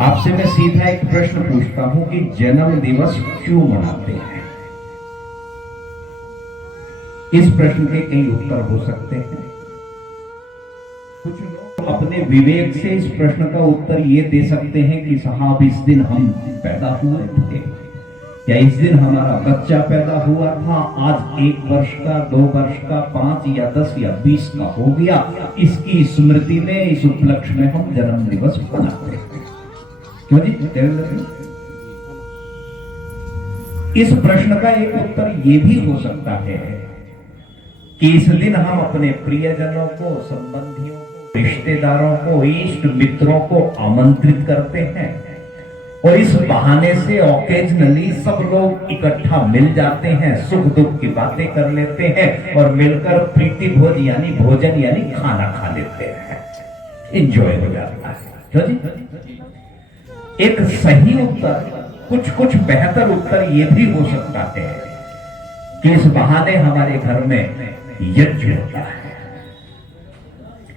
आपसे मैं सीधा एक प्रश्न पूछता हूं कि जन्म दिवस क्यों मनाते हैं? इस प्रश्न के कई उत्तर हो सकते हैं। कुछ लोग अपने विवेक से इस प्रश्न का उत्तर ये दे सकते हैं कि साहब इस दिन हम पैदा हुए थे, या इस दिन हमारा बच्चा पैदा हुआ था, आज 1 वर्ष का, 2 वर्ष का, 5 या 10 या 20 का हो गया, इसकी स्मृति में, इस उपलक्ष्य में हम जन्म दिवस मनाते हैं। क्यों जी? इस प्रश्न का एक उत्तर यह भी हो सकता है कि इस दिन हम अपने प्रियजनों को, संबंधियों को, रिश्तेदारों को, इष्ट मित्रों को आमंत्रित करते हैं और इस बहाने से ऑकेजनली सब लोग इकट्ठा मिल जाते हैं, सुख दुख की बातें कर लेते हैं और मिलकर प्रीति भोज यानी भोजन यानी खाना खा लेते हैं, एंजॉय हो जाता है। क्यों जी? एक सही उत्तर, कुछ बेहतर उत्तर यह भी हो सकता है कि इस बहाने हमारे घर में यज्ञ होता है,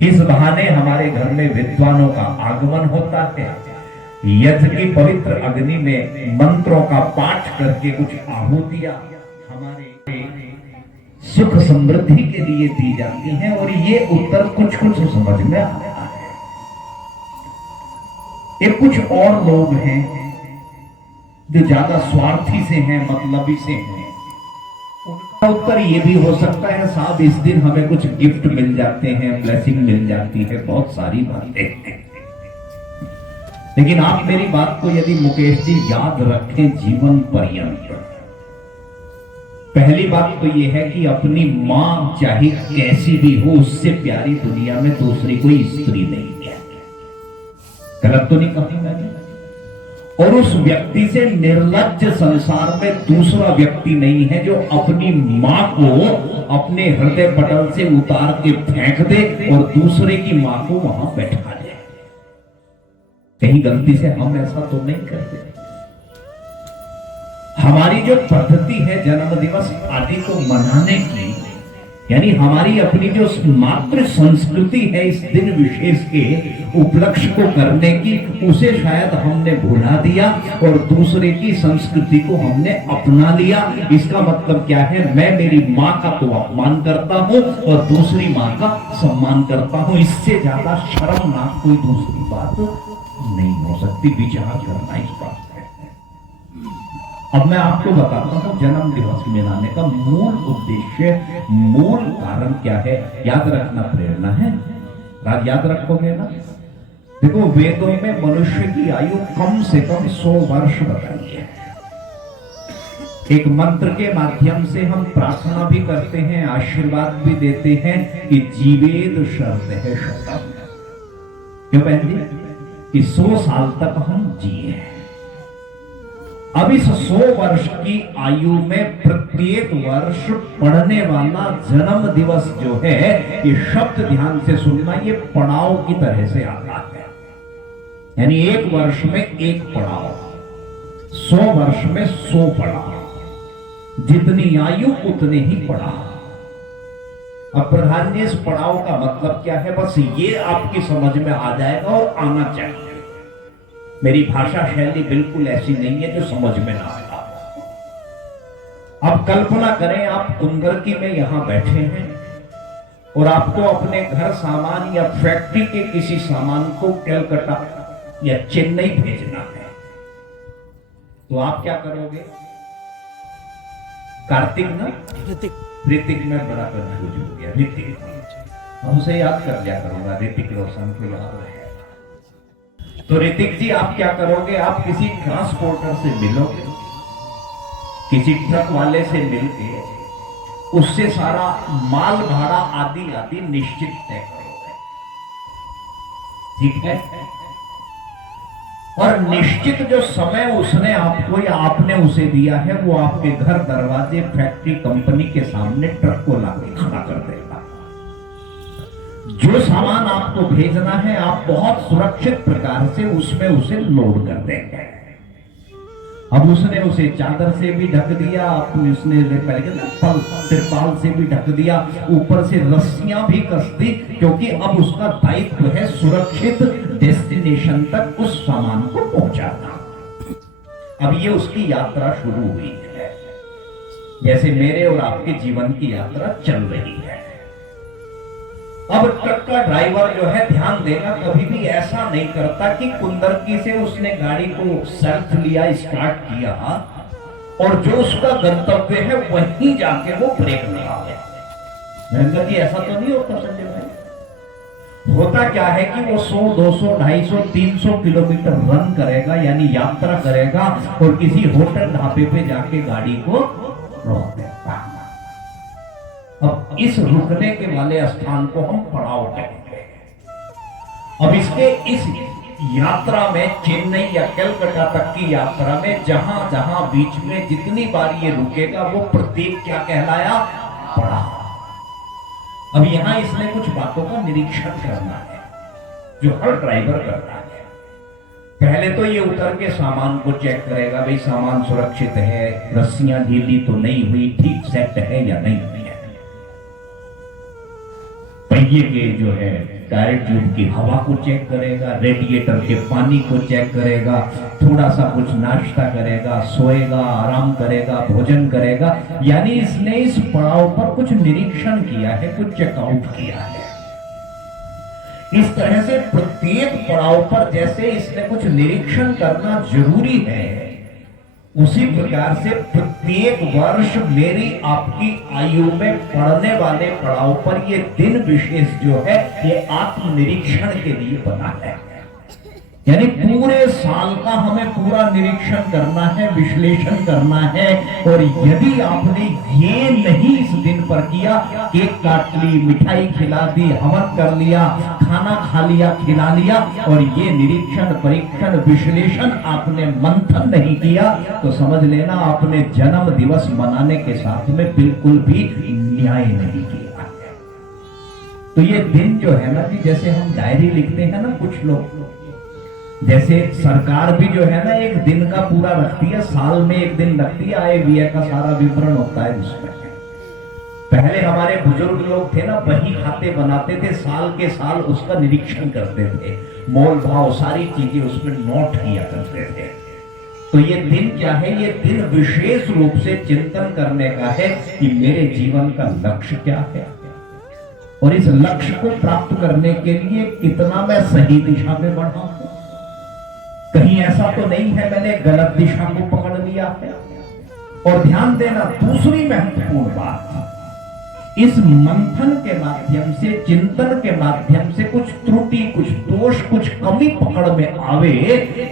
इस बहाने हमारे घर में विद्वानों का आगमन होता है, यज्ञ की पवित्र अग्नि में मंत्रों का पाठ करके कुछ आहुतियां हमारे सुख समृद्धि के लिए दी जाती हैं, और ये उत्तर कुछ समझ में आता है। ये कुछ और लोग हैं जो ज्यादा स्वार्थी से हैं, मतलबी से हैं, उनका उत्तर ये भी हो सकता है साहब इस दिन हमें कुछ गिफ्ट मिल जाते हैं, ब्लेसिंग मिल जाती है, बहुत सारी बातें हैं। लेकिन आप मेरी बात को यदि मुकेश जी याद रखें जीवन पर्यंत, पहली बात तो यह है कि अपनी मां चाहे कैसी भी हो, उससे प्यारी दुनिया में दूसरी कोई स्त्री नहीं है। गलत तो नहीं कहा मैंने? और उस व्यक्ति से निर्लज्ज संसार में दूसरा व्यक्ति नहीं है जो अपनी मां को अपने हृदय पटल से उतार के फेंक दे और दूसरे की मां को वहां बैठा दे। कहीं गलती से हम ऐसा तो नहीं करते? हमारी जो पद्धति है जन्म दिवस आदि को मनाने की, यानी हमारी अपनी जो मातृ संस्कृति है इस दिन विशेष के उपलक्ष्य को करने की, उसे शायद हमने भुला दिया और दूसरे की संस्कृति को हमने अपना लिया। इसका मतलब क्या है? मैं मेरी मां का तो अपमान करता हूं और दूसरी मां का सम्मान करता हूं। इससे ज्यादा शर्मनाक कोई दूसरी बात नहीं हो सकती। विचार करना इस बात है। अब मैं आपको बताता हूं जन्म दिवस मनाने का मूल उद्देश्य, मूल कारण क्या है। याद रखना प्रेरणा है, याद रखोगे ना? देखो, वेदों में मनुष्य की आयु कम से कम 100 वर्ष बताई है। एक मंत्र के माध्यम से हम प्रार्थना भी करते हैं, आशीर्वाद भी देते हैं कि जीवेद शर्त है शतम। क्यों बहन जी? कि 100 साल तक हम जिए। अब इस 100 वर्ष की आयु में प्रत्येक वर्ष पढ़ने वाला जन्म दिवस जो है, ये शब्द ध्यान से सुनना, ये पड़ाव की तरह से आता है। यानी 1 वर्ष में 1 पड़ाव, 100 वर्ष में 100 पड़ाव, जितनी आयु उतने ही पड़ाव। अब प्रधान जी, इस पड़ाव का मतलब क्या है? बस ये आपकी समझ में आ जाएगा और आना चाहिए। मेरी भाषा शैली बिल्कुल ऐसी नहीं है जो समझ में ना आए। अब कल्पना करें, आप कुंदरकी में यहां बैठे हैं और आपको अपने घर सामान या फैक्ट्री के किसी सामान को कलकत्ता या चेन्नई भेजना है, तो आप क्या करोगे? कार्तिक ना? ऋतिक में बड़ा कंफ्यूज हो गया। ऋतिक, हमसे याद कर लिया करूंगा, ऋतिक रोशन को याद रहे। तो ऋतिक जी, आप क्या करोगे? आप किसी ट्रांसपोर्टर से मिलोगे, किसी ट्रक वाले से मिलके उससे सारा माल भाड़ा आदि आदि निश्चित तय करोगे, ठीक है? और निश्चित जो समय उसने आपको या आपने उसे दिया है, वो आपके घर दरवाजे, फैक्ट्री, कंपनी के सामने ट्रक को लाके खड़ा कर देगा। जो सामान आपको भेजना है, आप बहुत सुरक्षित प्रकार से उसमें उसे लोड कर देंगे। अब उसने उसे चादर से भी ढक दिया, उसने तिरपाल से भी ढक दिया, ऊपर से रस्सियां भी कस दी, क्योंकि अब उसका दायित्व है सुरक्षित डेस्टिनेशन तक उस सामान को पहुंचाना। अब ये उसकी यात्रा शुरू हुई है, जैसे मेरे और आपके जीवन की यात्रा चल रही है। अब ट्रक का ड्राइवर जो है ध्यान देना, कभी भी ऐसा नहीं करता कि कुंदरकी से उसने गाड़ी को सेल्फ लिया, स्टार्ट किया और जो उसका गंतव्य है वहीं जाके वो ब्रेक लगा दे। नरेंद्र जी ऐसा तो नहीं होता संजय भाई। होता क्या है कि वो 100, 200, 250, 300 किलोमीटर रन करेगा, यानी यात्रा करेगा और किसी होटल ढाबे पे जाके गाड़ी को रोक देगा। अब इस रुकने के वाले स्थान को हम पड़ाव कहेंगे। अब इसके इस यात्रा में, चेन्नई या कलकत्ता तक की यात्रा में जहां जहां बीच में जितनी बार ये रुकेगा वो प्रत्येक क्या कहलाया? पड़ाव। अब यहां इसने कुछ बातों का निरीक्षण करना है जो हर ड्राइवर करता है। पहले तो ये उतर के सामान को चेक करेगा, भाई सामान सुरक्षित है, रस्सियां ढीली तो नहीं हुई, ठीक सेट है या नहीं हुई है। पहिए के जो है टायर ट्यूब की हवा को चेक करेगा, रेडिएटर के पानी को चेक करेगा, थोड़ा सा कुछ नाश्ता करेगा, सोएगा, आराम करेगा, भोजन करेगा। यानी इसने इस पड़ाव पर कुछ निरीक्षण किया है, कुछ चेकआउट किया है। इस तरह से प्रत्येक पड़ाव पर जैसे इसने कुछ निरीक्षण करना जरूरी है, उसी प्रकार से प्रत्येक वर्ष मेरी आपकी आयु में पड़ने वाले पड़ाव पर ये दिन विशेष जो है ये आत्मनिरीक्षण के लिए बना है। यानी पूरे साल का हमें पूरा निरीक्षण करना है, विश्लेषण करना है। और यदि आपने ये नहीं इस दिन पर किया, केक काट ली, मिठाई खिला दी, हवन कर लिया, खाना खा लिया, खिला लिया, और ये निरीक्षण, परीक्षण, विश्लेषण आपने मंथन नहीं किया, तो समझ लेना आपने जन्म दिवस मनाने के साथ में बिल्कुल भी न्याय नहीं किया। तो ये दिन जो है ना कि जैसे हम डायरी लिखते हैं ना, कुछ लोग, जैसे सरकार भी जो है ना एक दिन का पूरा रखती है, साल में एक दिन रखती है, आय व्यय का सारा विवरण होता है उसमें। पहले हमारे बुजुर्ग लोग थे ना, बही खाते बनाते थे, साल के साल उसका निरीक्षण करते थे, मोल भाव सारी चीजें उसमें नोट किया करते थे। तो ये दिन क्या है? ये दिन विशेष रूप से चिंतन करने का है कि मेरे जीवन का लक्ष्य क्या है और इस लक्ष्य को प्राप्त करने के लिए कितना मैं सही दिशा में बढ़ा हूं। कहीं ऐसा तो नहीं है मैंने गलत दिशा को पकड़ लिया है। और ध्यान देना, दूसरी महत्वपूर्ण बात, इस मंथन के माध्यम से, चिंतन के माध्यम से कुछ त्रुटि, कुछ दोष, कुछ कमी पकड़ में आवे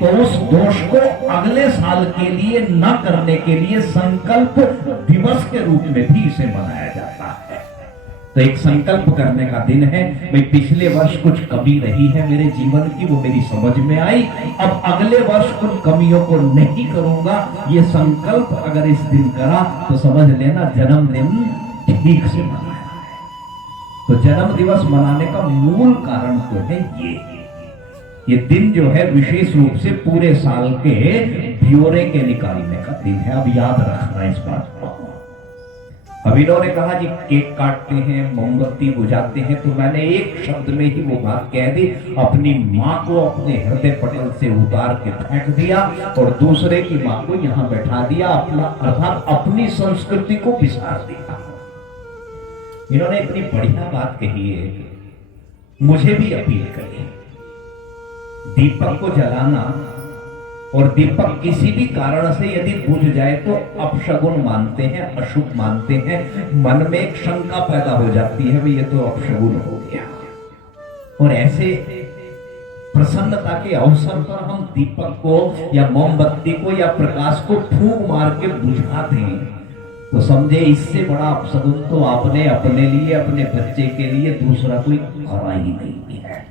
तो उस दोष को अगले साल के लिए न करने के लिए संकल्प दिवस के रूप में भी इसे मनाया जाता है। तो एक संकल्प करने का दिन है, भाई पिछले वर्ष कुछ कमी रही है मेरे जीवन की, वो मेरी समझ में आई, अब अगले वर्ष उन कमियों को नहीं करूंगा। ये संकल्प अगर इस दिन करा तो समझ लेना जन्मदिन ठीक से मनाया है। तो जन्म दिवस मनाने का मूल कारण तो है ये दिन जो है विशेष रूप से पूरे साल के ब्यौरे के निकालने का दिन है। अब याद रखना इस बात को। अब इन्होंने कहा जी केक काटते हैं, मोमबत्ती बुझाते हैं, तो मैंने एक शब्द में ही वो बात कह दी, अपनी माँ को अपने हृदय पटल से उतार के फेंक दिया और दूसरे की माँ को यहाँ बैठा दिया, अपना अर्थात अपनी संस्कृति को बिसार दिया। इन्होंने इतनी बढ़िया बात कही है, मुझे भी अपील करी, दीपक को जलाना और दीपक किसी भी कारण से यदि बुझ जाए तो अपशगुन मानते हैं, अशुभ मानते हैं, मन में एक शंका पैदा हो जाती है, भाई ये तो अपशगुन हो गया। और ऐसे प्रसन्नता के अवसर पर हम दीपक को या मोमबत्ती को या प्रकाश को फूंक मार के बुझा दें तो समझे इससे बड़ा अपशगुन तो आपने अपने लिए, अपने बच्चे के लिए दूसरा कोई करा ही नहीं है।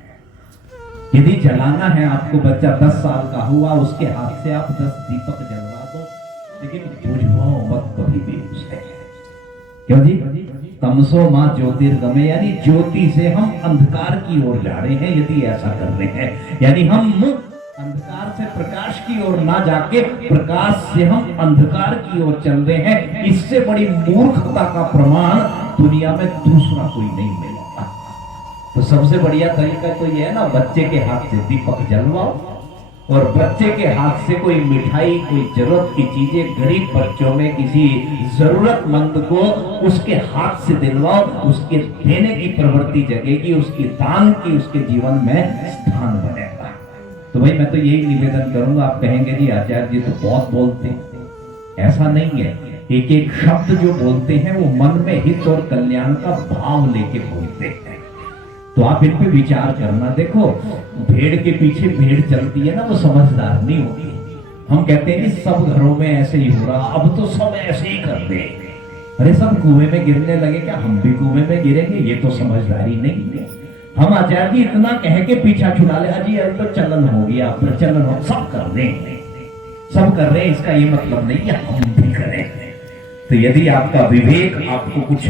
यदि जलाना है आपको, बच्चा 10 साल का हुआ, उसके हाथ से आप 10 दीपक जलवा दो, लेकिन बुझवाओ मत कभी भी उसे। क्यों जी? तमसो मां ज्योतिर्गमय, यानी ज्योति से हम अंधकार की ओर जा रहे हैं। यदि ऐसा कर रहे हैं, यानी हम अंधकार से प्रकाश की ओर ना जाके प्रकाश से हम अंधकार की ओर चल रहे हैं। इससे बड़ी मूर्खता का प्रमाण दुनिया में दूसरा कोई नहीं मिलेगा। तो सबसे बढ़िया तरीका तो ये है ना, बच्चे के हाथ से दीपक जलवाओ और बच्चे के हाथ से कोई मिठाई, कोई जरूरत की चीजें गरीब बच्चों में किसी जरूरतमंद को उसके हाथ से दिलवाओ, उसके देने की प्रवृत्ति जगेगी, उसकी दान की उसके जीवन में स्थान बनेगा। तो भाई मैं तो यही निवेदन करूंगा। आप कहेंगे जी आचार्य जी तो बहुत बोलते हैं, ऐसा नहीं है। एक एक शब्द जो बोलते हैं वो मन में हित और कल्याण का भाव लेके बोलते हैं। तो आप इन पे विचार करना। देखो भेड़ के पीछे भेड़ चलती है ना, वो समझदार नहीं होती। हम कहते हैं कि सब घरों में ऐसे ही हो रहा, अब तो सब ऐसे ही कर रहे हैं। अरे सब कुएं में गिरने लगे, क्या हम भी कुएं में गिरेंगे? ये तो समझदारी नहीं है। हम आचार्य जी इतना कह के पीछा छुड़ा ले, अजी अब तो चलन हो गया, प्रचलन हो, सब कर रहे हैं, सब कर रहे हैं, इसका ये मतलब नहीं है हम भी करें। तो यदि आपका विवेक आपको कुछ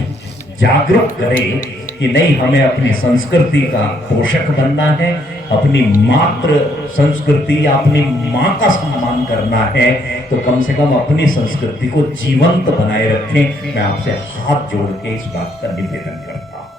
जागरूक करे कि नहीं हमें अपनी संस्कृति का पोषक बनना है, अपनी मातृ संस्कृति या अपनी माँ का सम्मान करना है, तो कम से कम अपनी संस्कृति को जीवंत बनाए रखें। मैं आपसे हाथ जोड़ के इस बात का निवेदन करता हूं।